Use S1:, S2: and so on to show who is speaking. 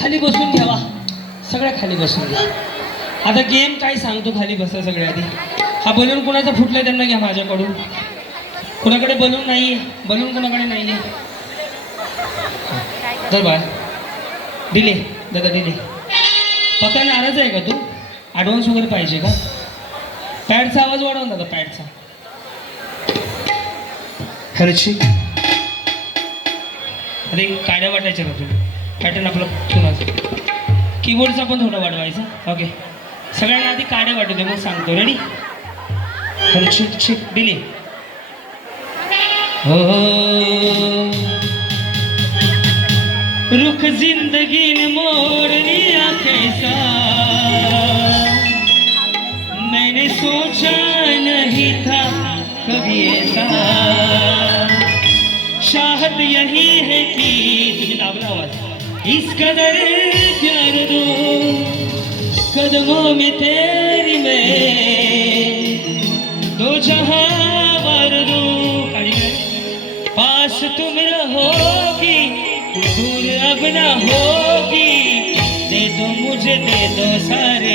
S1: खाली बसून घ्यावा. सगळ्या खाली बसून घ्या. आता गेम काय सांगतो खाली बसा सगळ्या आधी. हा बलून कुणाचा फुटला त्यांना घ्या माझ्याकडून. कुणाकडे बलून नाही बलून कुणाकडे नाही तर बाय दिले दादा दिले पक्का नाराज आहे का तू? ॲडव्हान्स वगैरे पाहिजे का? पॅडचा आवाज वाढव दादा पॅडचा हरची अरे काड्या वाटायच्या ना तुम्ही पॅटर्न आपला कुणाचा कीबोर्डचा पण थोडा वाढवायचा. ओके सगळ्यांना आधी काड्या वाटू दे मग सांगतो. रेडी हर छिक छिक दिली हो रुख जिंदगी ने मोड़ कैसा मैंने सोचा नहीं था कभी ऐसा. चाहत यही है कि दाबला आवाज इस कदर प्यार दो। कदमों में तेरी मैं दो जहां मार दो पास तुम रहोगी दूर अब ना होगी। दे दो मुझे दे दो सारे।